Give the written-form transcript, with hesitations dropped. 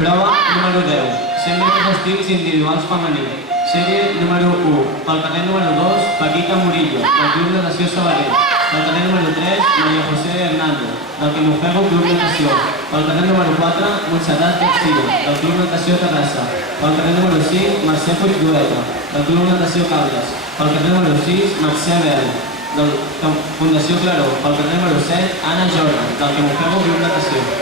Prova número 10. 100 metres d'estirs individuals femení. Sèrie número 1. Pel carnet número 2, Paquita Murillo, del Club Natació Sabadell. Pel carnet número 3, María José Hernández, del Quimofego Club Natació. Pel carnet número 4, Montserrat García, del Club Natació Terrassa. Pel carnet número 5, Mercè Puigdueta, del Club Natació Caldes. Pel carnet número 6, Mercè Bel, del Fundació Claró. Pel carnet número 7, Anna Jordan, del Quimofego Club Natació.